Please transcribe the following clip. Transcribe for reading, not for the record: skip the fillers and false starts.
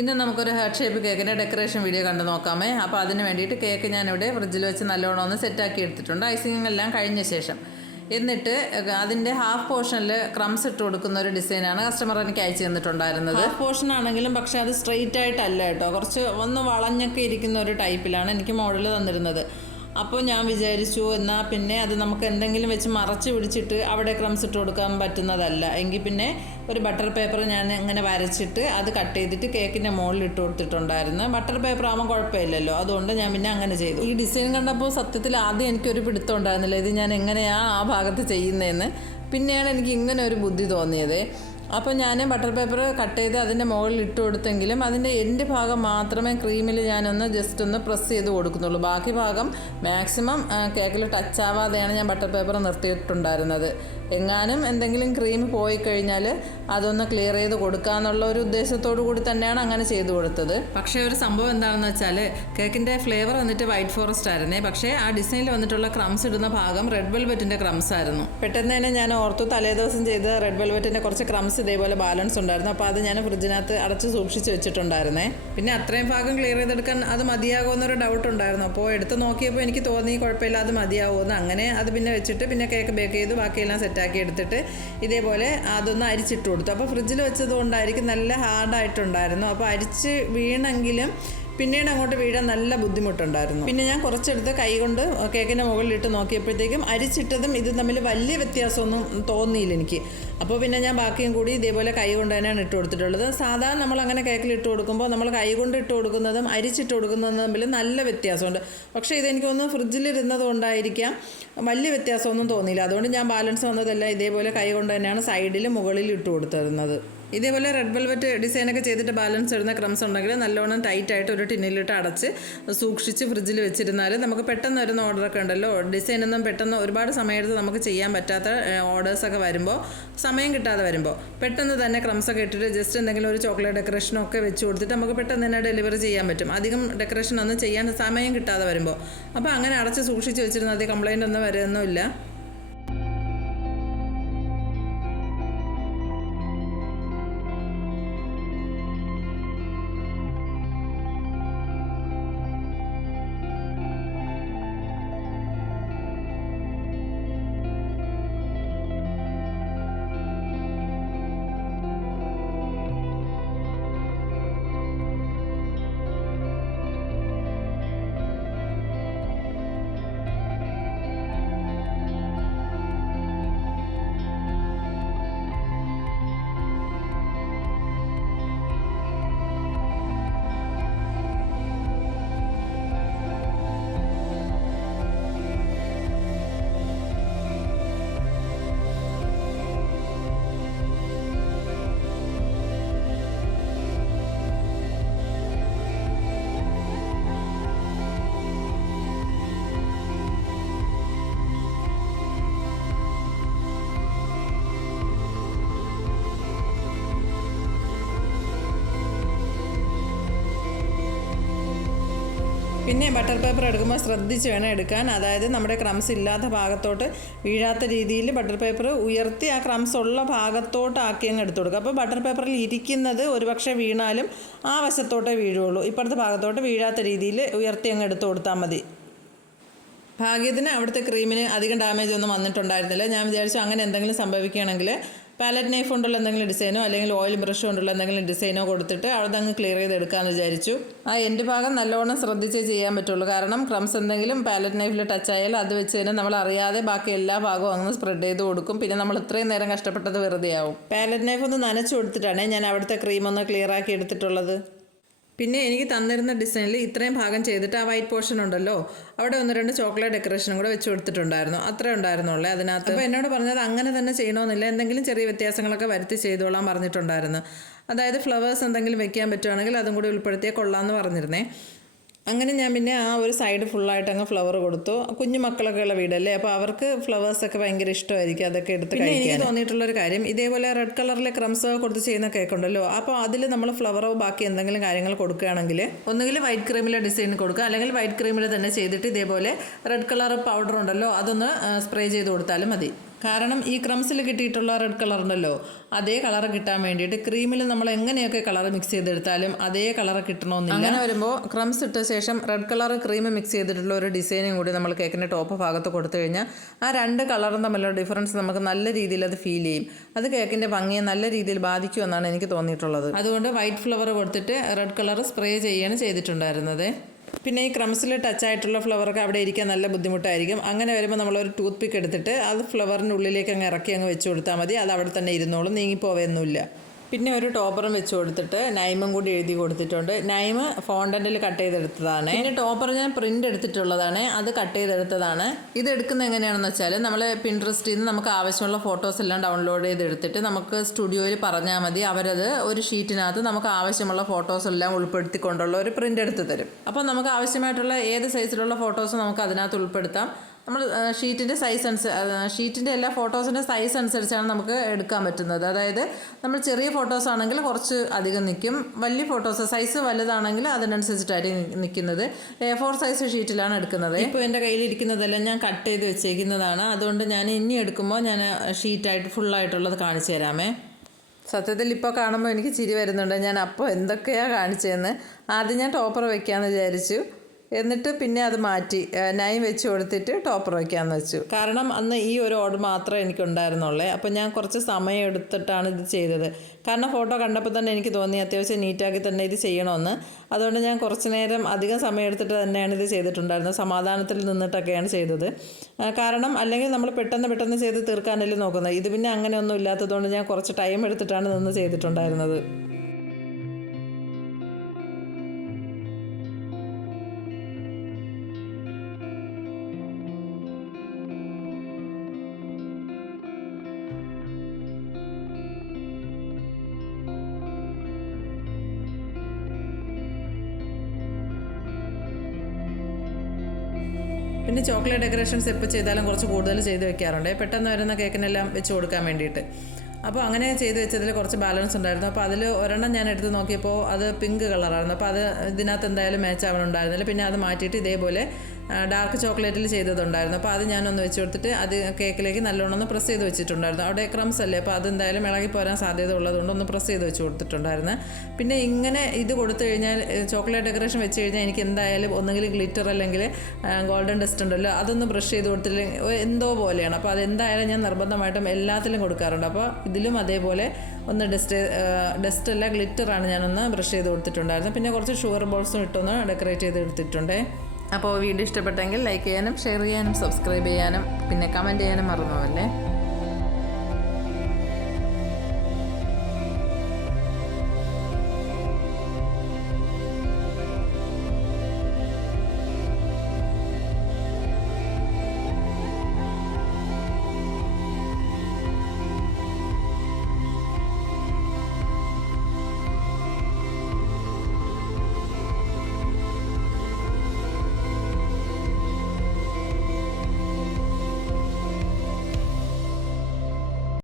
ഇന്ന് നമുക്കൊരു heart shape കേക്കിൻ്റെ ഡെക്കറേഷൻ വീഡിയോ കണ്ടു നോക്കാമേ. അപ്പോൾ അതിന് വേണ്ടിയിട്ട് കേക്ക് ഞാനിവിടെ ഫ്രിഡ്ജിൽ വെച്ച് നല്ലോണം ഒന്ന് സെറ്റാക്കി എടുത്തിട്ടുണ്ട്. ഐസിങ് എല്ലാം കഴിഞ്ഞ ശേഷം എന്നിട്ട് അതിൻ്റെ ഹാഫ് പോർഷനിൽ ക്രംസ് ഇട്ട് കൊടുക്കുന്ന ഒരു ഡിസൈനാണ് കസ്റ്റമർ എനിക്ക് അയച്ചു തന്നിട്ടുണ്ടായിരുന്നത്. ഹാഫ് പോർഷൻ ആണെങ്കിലും പക്ഷേ അത് സ്ട്രെയിറ്റ് ആയിട്ടല്ല കേട്ടോ, കുറച്ച് ഒന്ന് വളഞ്ഞൊക്കെ ഇരിക്കുന്ന ഒരു ടൈപ്പിലാണ് എനിക്ക് മോഡൽ തന്നിരുന്നത്. അപ്പോൾ ഞാൻ വിചാരിച്ചു എന്നാൽ പിന്നെ അത് നമുക്ക് എന്തെങ്കിലും വെച്ച് മറച്ച് പിടിച്ചിട്ട് അവിടെ ക്രംസ് ഇട്ട് കൊടുക്കാൻ പറ്റുന്നതല്ല എങ്കിൽ പിന്നെ ഒരു ബട്ടർ പേപ്പർ ഞാൻ ഇങ്ങനെ വരച്ചിട്ട് അത് കട്ട് ചെയ്തിട്ട് കേക്കിൻ്റെ മുകളിൽ ഇട്ട് കൊടുത്തിട്ടുണ്ടായിരുന്നു. ബട്ടർ പേപ്പർ ആകുമ്പോൾ കുഴപ്പമില്ലല്ലോ, അതുകൊണ്ട് ഞാൻ പിന്നെ അങ്ങനെ ചെയ്തു. ഈ ഡിസൈൻ കണ്ടപ്പോൾ സത്യത്തിൽ ആദ്യം എനിക്കൊരു പിടുത്തം ഉണ്ടായിരുന്നില്ല ഇത് ഞാൻ എങ്ങനെയാണ് ആ ഭാഗത്ത് ചെയ്യുന്നതെന്ന്. പിന്നെയാണ് എനിക്ക് ഇങ്ങനെ ഒരു ബുദ്ധി തോന്നിയത്. അപ്പോൾ ഞാൻ ബട്ടർ പേപ്പർ കട്ട് ചെയ്ത് അതിൻ്റെ മുകളിൽ ഇട്ട് കൊടുത്തെങ്കിലും അതിൻ്റെ എൻഡ് ഭാഗം മാത്രമേ ക്രീമിൽ ഞാനൊന്ന് ജസ്റ്റ് ഒന്ന് പ്രസ് ചെയ്ത് കൊടുക്കുന്നുള്ളൂ. ബാക്കി ഭാഗം മാക്സിമം കേക്കിൽ ടച്ച് ആവാതെയാണ് ഞാൻ ബട്ടർ പേപ്പർ നിർത്തിയിട്ടുണ്ടായിരുന്നത്. എങ്ങാനും എന്തെങ്കിലും ക്രീം പോയി കഴിഞ്ഞാൽ അതൊന്ന് ക്ലിയർ ചെയ്ത് കൊടുക്കാന്നുള്ള ഒരു ഉദ്ദേശത്തോടു കൂടി തന്നെയാണ് അങ്ങനെ ചെയ്തു കൊടുത്തത്. പക്ഷേ ഒരു സംഭവം എന്താണെന്ന് വെച്ചാൽ കേക്കിൻ്റെ ഫ്ലേവർ വന്നിട്ട് വൈറ്റ് ഫോറസ്റ്റ് ആയിരുന്നേ, പക്ഷേ ആ ഡിസൈനിൽ വന്നിട്ടുള്ള ക്രംസ് ഇടുന്ന ഭാഗം റെഡ് വെൽവെറ്റിൻ്റെ ക്രംസ് ആയിരുന്നു. പെട്ടെന്ന് തന്നെ ഞാൻ ഓർത്തു തലേദിവസം ചെയ്ത റെഡ് വെൽവെറ്റിൻ്റെ കുറച്ച് ക്രംസ് ഇതേപോലെ ബാലൻസ് ഉണ്ടായിരുന്നു. അപ്പോൾ അത് ഞാൻ ഫ്രിഡ്ജിനകത്ത് അടച്ച് സൂക്ഷിച്ച് വെച്ചിട്ടുണ്ടായിരുന്നേ. പിന്നെ അത്രയും ഭാഗം ക്ലിയർ ചെയ്തെടുക്കാൻ അത് മതിയാകുമെന്നൊരു ഡൗട്ട് ഉണ്ടായിരുന്നു. അപ്പോൾ എടുത്ത് നോക്കിയപ്പോൾ എനിക്ക് തോന്നി കുഴപ്പമില്ല അത് മതിയാവുമെന്ന്. അങ്ങനെ അത് പിന്നെ വെച്ചിട്ട് പിന്നെ കേക്ക് ബേക്ക് ചെയ്ത് ബാക്കിയെല്ലാം സെറ്റാക്കി എടുത്തിട്ട് ഇതേപോലെ അതൊന്ന് അരിച്ചിട്ട് കൊടുത്തു. അപ്പോൾ ഫ്രിഡ്ജിൽ വെച്ചത് കൊണ്ടായിരിക്കും നല്ല ഹാർഡായിട്ടുണ്ടായിരുന്നു. അപ്പോൾ അരിച്ച് വീണെങ്കിലും പിന്നീട് അങ്ങോട്ട് വീഴാൻ നല്ല ബുദ്ധിമുട്ടുണ്ടായിരുന്നു. പിന്നെ ഞാൻ കുറച്ചെടുത്ത് കൈ കൊണ്ട് കേക്കിൻ്റെ മുകളിലിട്ട് നോക്കിയപ്പോഴത്തേക്കും അരിച്ചിട്ടതും ഇതും തമ്മിൽ വലിയ വ്യത്യാസമൊന്നും തോന്നിയില്ല എനിക്ക്. അപ്പോൾ പിന്നെ ഞാൻ ബാക്കിയും കൂടി ഇതേപോലെ കൈ കൊണ്ട് തന്നെയാണ് ഇട്ട് കൊടുത്തിട്ടുള്ളത്. സാധാരണ നമ്മൾ അങ്ങനെ കേക്കിൽ ഇട്ട് കൊടുക്കുമ്പോൾ നമ്മൾ കൈ കൊണ്ട് ഇട്ട് കൊടുക്കുന്നതും അരിച്ചിട്ട് കൊടുക്കുന്നതും തമ്മിൽ നല്ല വ്യത്യാസമുണ്ട്. പക്ഷേ ഇതെനിക്കൊന്ന് ഫ്രിഡ്ജിലിരുന്നത് കൊണ്ടായിരിക്കാം വലിയ വ്യത്യാസമൊന്നും തോന്നിയില്ല. അതുകൊണ്ട് ഞാൻ ബാലൻസ് വന്നതെല്ലാം ഇതേപോലെ കൈ കൊണ്ട് തന്നെയാണ് സൈഡിൽ മുകളിൽ ഇട്ട് കൊടുത്തിരുന്നത്. ഇതേപോലെ റെഡ് വെൽവെറ്റ് ഡിസൈനൊക്കെ ചെയ്തിട്ട് ബാലൻസ് ഇടുന്ന ക്രംസ് ഉണ്ടെങ്കിൽ നല്ലോണം ടൈറ്റായിട്ട് ഒരു ടിന്നിലിട്ട് അടച്ച് സൂക്ഷിച്ച് ഫ്രിഡ്ജിൽ വെച്ചിരുന്നാൽ നമുക്ക് പെട്ടെന്ന് വരുന്ന ഓർഡറൊക്കെ ഉണ്ടല്ലോ, ഡിസൈനൊന്നും പെട്ടെന്ന് ഒരുപാട് സമയമെടുത്ത് നമുക്ക് ചെയ്യാൻ പറ്റാത്ത ഓർഡേഴ്സൊക്കെ വരുമ്പോൾ, സമയം കിട്ടാതെ വരുമ്പോൾ പെട്ടെന്ന് തന്നെ ക്രംസൊക്കെ ഇട്ടിട്ട് ജസ്റ്റ് എന്തെങ്കിലും ഒരു ചോക്ലേറ്റ് ഡെക്കറേഷനൊക്കെ വെച്ച് കൊടുത്തിട്ട് നമുക്ക് പെട്ടെന്ന് തന്നെ ഡെലിവറി ചെയ്യാൻ പറ്റും. അധികം ഡെക്കറേഷൻ ഒന്നും ചെയ്യാൻ സമയം കിട്ടാതെ വരുമ്പോൾ. അപ്പോൾ അങ്ങനെ അടച്ച് സൂക്ഷിച്ച് വെച്ചിരുന്നാൽ അത് കംപ്ലൈൻ്റ് ഒന്നും വരുന്നൊന്നുമില്ല. പിന്നെ ബട്ടർ പേപ്പർ എടുക്കുമ്പോൾ ശ്രദ്ധിച്ച് വേണം എടുക്കാൻ. അതായത് നമ്മുടെ ക്രംസ് ഇല്ലാത്ത ഭാഗത്തോട്ട് വീഴാത്ത രീതിയിൽ ബട്ടർ പേപ്പർ ഉയർത്തി ആ ക്രംസ് ഉള്ള ഭാഗത്തോട്ട് ആക്കി അങ്ങ് എടുത്തു കൊടുക്കുക. അപ്പോൾ ബട്ടർ പേപ്പറിൽ ഇരിക്കുന്നത് ഒരുപക്ഷെ വീണാലും ആ വശത്തോട്ടേ വീഴുള്ളൂ. ഇപ്പുറത്തെ ഭാഗത്തോട്ട് വീഴാത്ത രീതിയിൽ ഉയർത്തി അങ്ങ് എടുത്തു കൊടുത്താൽ മതി. ഭാഗ്യത്തിന് അവിടുത്തെ ക്രീമിന് അധികം ഡാമേജ് ഒന്നും വന്നിട്ടുണ്ടായിരുന്നില്ല. ഞാൻ വിചാരിച്ചു അങ്ങനെ എന്തെങ്കിലും സംഭവിക്കുകയാണെങ്കിൽ പാലറ്റ് നൈഫ് കൊണ്ടുള്ള എന്തെങ്കിലും ഡിസൈനോ അല്ലെങ്കിൽ ഓയിൽ ബ്രഷ് കൊണ്ടുള്ള എന്തെങ്കിലും ഡിസൈനോ കൊടുത്തിട്ട് അവിടെ അങ്ങ് ക്ലിയർ ചെയ്ത് എടുക്കാമെന്ന് വിചാരിച്ചു. ആ എൻ്റെ ഭാഗം നല്ലോണം ശ്രദ്ധിച്ചേ ചെയ്യാൻ പറ്റുള്ളൂ. കാരണം ക്രംസ് എന്തെങ്കിലും പാലറ്റ് നൈഫിൽ ടച്ച് ആയാൽ അത് വെച്ച് തന്നെ നമ്മൾ അറിയാതെ ബാക്കി എല്ലാ ഭാഗവും അങ്ങ് സ്പ്രെഡ് ചെയ്ത് കൊടുക്കും. പിന്നെ നമ്മൾ ഇത്രയും നേരം കഷ്ടപ്പെട്ടത് വെറുതെ ആവും. പാലറ്റ് നൈഫ് ഒന്ന് നനച്ചു കൊടുത്തിട്ടാണ് ഞാൻ അവിടുത്തെ ക്രീം ഒന്ന് ക്ലിയർ ആക്കി എടുത്തിട്ടുള്ളത്. പിന്നെ എനിക്ക് തന്നിരുന്ന ഡിസൈനിൽ ഇത്രയും ഭാഗം ചെയ്തിട്ട് ആ വൈറ്റ് പോർഷൻ ഉണ്ടല്ലോ അവിടെ 1-2 ചോക്ലേറ്റ് ഡെക്കറേഷനും കൂടെ വെച്ച് കൊടുത്തിട്ടുണ്ടായിരുന്നു. അത്രേ ഉണ്ടായിരുന്നുള്ളൂ അതിനകത്ത്. അപ്പോൾ എന്നോട് പറഞ്ഞത് അങ്ങനെ തന്നെ ചെയ്യണമെന്നില്ല, എന്തെങ്കിലും ചെറിയ വ്യത്യാസങ്ങളൊക്കെ വരുത്തി ചെയ്തോളാൻ പറഞ്ഞിട്ടുണ്ടായിരുന്നു. അതായത് ഫ്ലവേഴ്സ് എന്തെങ്കിലും വെക്കാൻ പറ്റുവാണെങ്കിൽ അതും കൂടി ഉൾപ്പെടുത്തിയാൽ കൊള്ളാമെന്ന് പറഞ്ഞിരുന്നേ. അങ്ങനെ ഞാൻ പിന്നെ ആ ഒരു സൈഡ് ഫുള്ളായിട്ട് അങ്ങ് ഫ്ലവർ കൊടുത്തു. കുഞ്ഞു മക്കളൊക്കെ ഉള്ള വീടല്ലേ, അപ്പോൾ അവർക്ക് ഫ്ലവേഴ്സൊക്കെ ഭയങ്കര ഇഷ്ടമായിരിക്കും, അതൊക്കെ എടുത്ത് കഴിക്കാൻ. എനിക്ക് തോന്നിയിട്ടുള്ളൊരു കാര്യം, ഇതേപോലെ റെഡ് കളറിലെ ക്രംസ് കൊടുത്ത് ചെയ്യുന്ന കേക്ക് ഉണ്ടല്ലോ, അപ്പോൾ അതിൽ നമ്മൾ ഫ്ലവറോ ബാക്കി എന്തെങ്കിലും കാര്യങ്ങൾ കൊടുക്കുകയാണെങ്കിൽ ഒന്നുകിൽ വൈറ്റ് ക്രീമിലെ ഡിസൈൻ കൊടുക്കുക, അല്ലെങ്കിൽ വൈറ്റ് ക്രീമിൽ തന്നെ ചെയ്തിട്ട് ഇതേപോലെ റെഡ് കളർ പൗഡർ ഉണ്ടല്ലോ അതൊന്ന് സ്പ്രേ ചെയ്ത് കൊടുത്താലും മതി. കാരണം ഈ ക്രംസിൽ കിട്ടിയിട്ടുള്ള റെഡ് കളർ ഉണ്ടല്ലോ, അതേ കളർ കിട്ടാൻ വേണ്ടിയിട്ട് ക്രീമിൽ നമ്മൾ എങ്ങനെയൊക്കെ കളർ മിക്സ് ചെയ്തെടുത്താലും അതേ കളർ കിട്ടണമെന്നില്ല. അങ്ങനെ വരുമ്പോൾ ക്രംസ് ഇട്ട ശേഷം റെഡ് കളർ ക്രീം മിക്സ് ചെയ്തിട്ടുള്ള ഒരു ഡിസൈനും കൂടി നമ്മൾ കേക്കിൻ്റെ ടോപ്പ് ഭാഗത്ത് കൊടുത്തു കഴിഞ്ഞാൽ ആ രണ്ട് കളറും തമ്മിലുള്ള ഡിഫറൻസ് നമുക്ക് നല്ല രീതിയിൽ അത് ഫീൽ ചെയ്യും. അത് കേക്കിൻ്റെ ഭംഗിയെ നല്ല രീതിയിൽ ബാധിക്കുമെന്നാണ് എനിക്ക് തോന്നിയിട്ടുള്ളത്. അതുകൊണ്ട് വൈറ്റ് ഫ്ലവർ കൊടുത്തിട്ട് റെഡ് കളർ സ്പ്രേ ചെയ്യുകയാണ് ചെയ്തിട്ടുണ്ടായിരുന്നത്. പിന്നെ ഈ ക്രംസിൽ ടച്ചായിട്ടുള്ള ഫ്ലവറൊക്കെ അവിടെ ഇരിക്കാൻ നല്ല ബുദ്ധിമുട്ടായിരിക്കും. അങ്ങനെ വരുമ്പോൾ നമ്മളൊരു ടൂത്ത് പിക്ക് എടുത്തിട്ട് അത് ഫ്ലവറിൻ്റെ ഉള്ളിലേക്ക് അങ്ങ് ഇറക്കി അങ്ങ് വെച്ച് കൊടുത്താൽ മതി. അത് അവിടെ തന്നെ ഇരുന്നോളും, നീങ്ങിപ്പോവുകയൊന്നുമില്ല. പിന്നെ ഒരു ടോപ്പറും വെച്ച് കൊടുത്തിട്ട് നൈമും കൂടി എഴുതി കൊടുത്തിട്ടുണ്ട്. നൈമ് ഫോണ്ടൻറ്റിൽ കട്ട് ചെയ്തെടുത്തതാണ്. പിന്നെ ടോപ്പർ ഞാൻ പ്രിൻ്റ് എടുത്തിട്ടുള്ളതാണ്, അത് കട്ട് ചെയ്തെടുത്തതാണ്. ഇത് എടുക്കുന്നത് എങ്ങനെയാണെന്ന് വെച്ചാൽ നമ്മൾ പിൻട്രസ്റ്റിൽ നിന്ന് നമുക്ക് ആവശ്യമുള്ള ഫോട്ടോസ് എല്ലാം ഡൗൺലോഡ് ചെയ്തെടുത്തിട്ട് നമുക്ക് സ്റ്റുഡിയോയിൽ പറഞ്ഞാൽ മതി. അവരത് ഒരു ഷീറ്റിനകത്ത് നമുക്ക് ആവശ്യമുള്ള ഫോട്ടോസ് എല്ലാം ഉൾപ്പെടുത്തിക്കൊണ്ടുള്ള ഒരു പ്രിൻ്റ് എടുത്ത് തരും. അപ്പോൾ നമുക്ക് ആവശ്യമായിട്ടുള്ള ഏത് സൈസിലുള്ള ഫോട്ടോസ് നമുക്ക് അതിനകത്ത് ഉൾപ്പെടുത്താം. നമ്മൾ ഷീറ്റിൻ്റെ എല്ലാ ഫോട്ടോസിൻ്റെ സൈസ് അനുസരിച്ചാണ് നമുക്ക് എടുക്കാൻ പറ്റുന്നത്. അതായത് നമ്മൾ ചെറിയ ഫോട്ടോസ് ആണെങ്കിൽ കുറച്ച് അധികം നിൽക്കും, വലിയ ഫോട്ടോസ് സൈസ് വലുതാണെങ്കിൽ അതിനനുസരിച്ചിട്ടായിരിക്കും നിൽക്കുന്നത്. A4 സൈസ് ഷീറ്റിലാണ് എടുക്കുന്നത്. ഇപ്പോൾ എൻ്റെ കയ്യിലിരിക്കുന്നതെല്ലാം ഞാൻ കട്ട് ചെയ്ത് വെച്ചേക്കുന്നതാണ്. അതുകൊണ്ട് ഞാൻ ഇനി എടുക്കുമ്പോൾ ഞാൻ ഷീറ്റായിട്ട് ഫുള്ളായിട്ടുള്ളത് കാണിച്ചു തരാമേ. സത്യത്തിൽ ഇപ്പോൾ കാണുമ്പോൾ എനിക്ക് ചിരി വരുന്നുണ്ട്. ഞാൻ അപ്പോൾ എന്തൊക്കെയാണ് കാണിച്ചതെന്ന്. ആദ്യം ഞാൻ ടോപ്പർ വയ്ക്കാമെന്ന് വിചാരിച്ചു, എന്നിട്ട് പിന്നെ അത് മാറ്റി നൈം വെച്ച് കൊടുത്തിട്ട് ടോപ്പർ വയ്ക്കാമെന്ന് വെച്ചു. കാരണം അന്ന് ഈ ഒരു ഓർഡർ മാത്രമേ എനിക്കുണ്ടായിരുന്നുള്ളേ. അപ്പോൾ ഞാൻ കുറച്ച് സമയം എടുത്തിട്ടാണ് ഇത് ചെയ്തത്. കാരണം ഫോട്ടോ കണ്ടപ്പോൾ തന്നെ എനിക്ക് തോന്നി അത്യാവശ്യം നീറ്റാക്കി തന്നെ ഇത് ചെയ്യണമെന്ന്. അതുകൊണ്ട് ഞാൻ കുറച്ച് നേരം അധികം സമയം എടുത്തിട്ട് തന്നെയാണ് ഇത് ചെയ്തിട്ടുണ്ടായിരുന്നത്. സമാധാനത്തിൽ നിന്നിട്ടൊക്കെയാണ് ചെയ്തത്. കാരണം അല്ലെങ്കിൽ നമ്മൾ പെട്ടെന്ന് ചെയ്ത് തീർക്കാനല്ലേ നോക്കുന്നത്. ഇത് പിന്നെ അങ്ങനെയൊന്നും ഇല്ലാത്തതുകൊണ്ട് ഞാൻ കുറച്ച് ടൈം എടുത്തിട്ടാണ് നിന്ന് ചെയ്തിട്ടുണ്ടായിരുന്നത്. പിന്നെ ചോക്ലേറ്റ് ഡെക്കറേഷൻസ് എപ്പോൾ ചെയ്താലും കുറച്ച് കൂടുതൽ ചെയ്ത് വെക്കാറുണ്ട്, പെട്ടെന്ന് വരുന്ന കേക്കിനെല്ലാം വെച്ച് കൊടുക്കാൻ വേണ്ടിയിട്ട്. അപ്പോൾ അങ്ങനെ ചെയ്ത് വെച്ചതിൽ കുറച്ച് ബാലൻസ് ഉണ്ടായിരുന്നു. അപ്പോൾ അതിൽ ഒരെണ്ണം ഞാൻ എടുത്ത് നോക്കിയപ്പോൾ അത് പിങ്ക് കളറായിരുന്നു. അപ്പോൾ അത് ഇതിനകത്ത് എന്തായാലും മാച്ച് ആവണുണ്ടായിരുന്നില്ല. പിന്നെ അത് മാറ്റിയിട്ട് ഇതേപോലെ ഡാർക്ക് ചോക്ലേറ്റിൽ ചെയ്തതുണ്ടായിരുന്നു. അപ്പോൾ അത് ഞാനൊന്ന് വെച്ച് കൊടുത്തിട്ട് അത് കേക്കിലേക്ക് നല്ലോണം ഒന്ന് പ്രസ് ചെയ്ത് വെച്ചിട്ടുണ്ടായിരുന്നു. അവിടെ ക്രംസ് അല്ലേ, അപ്പോൾ അതെന്തായാലും ഇളകി പോരാൻ സാധ്യത ഉള്ളതുകൊണ്ട് ഒന്ന് പ്രസ് ചെയ്ത് വെച്ച് കൊടുത്തിട്ടുണ്ടായിരുന്നു. പിന്നെ ഇങ്ങനെ ഇത് കൊടുത്തു കഴിഞ്ഞാൽ ചോക്ലേറ്റ് ഡെക്കറേഷൻ വെച്ച് കഴിഞ്ഞാൽ എനിക്ക് എന്തായാലും ഒന്നെങ്കിൽ ഗ്ലിറ്റർ അല്ലെങ്കിൽ ഗോൾഡൻ ഡസ്റ്റ് ഉണ്ടല്ലോ, അതൊന്ന് ബ്രഷ് ചെയ്ത് കൊടുത്തില്ലെങ്കിൽ എന്തോ പോലെയാണ്. അപ്പോൾ അതെന്തായാലും ഞാൻ നിർബന്ധമായിട്ടും എല്ലാത്തിലും കൊടുക്കാറുണ്ട്. അപ്പോൾ ഇതിലും അതേപോലെ ഒന്ന് ഡസ്റ്റ് അല്ല ഗ്ലിറ്ററാണ് ഞാനൊന്ന് ബ്രഷ് ചെയ്ത് കൊടുത്തിട്ടുണ്ടായിരുന്നു. പിന്നെ കുറച്ച് ഷുഗർ ബോൾസും ഇട്ടൊന്ന് ഡെക്കറേറ്റ് ചെയ്ത് എടുത്തിട്ടുണ്ട്. അപ്പോൾ വീഡിയോ ഇഷ്ടപ്പെട്ടെങ്കിൽ ലൈക്ക് ചെയ്യാനും ഷെയർ ചെയ്യാനും സബ്സ്ക്രൈബ് ചെയ്യാനും പിന്നെ കമൻറ്റ് ചെയ്യാനും മറന്നു പോകല്ലേ.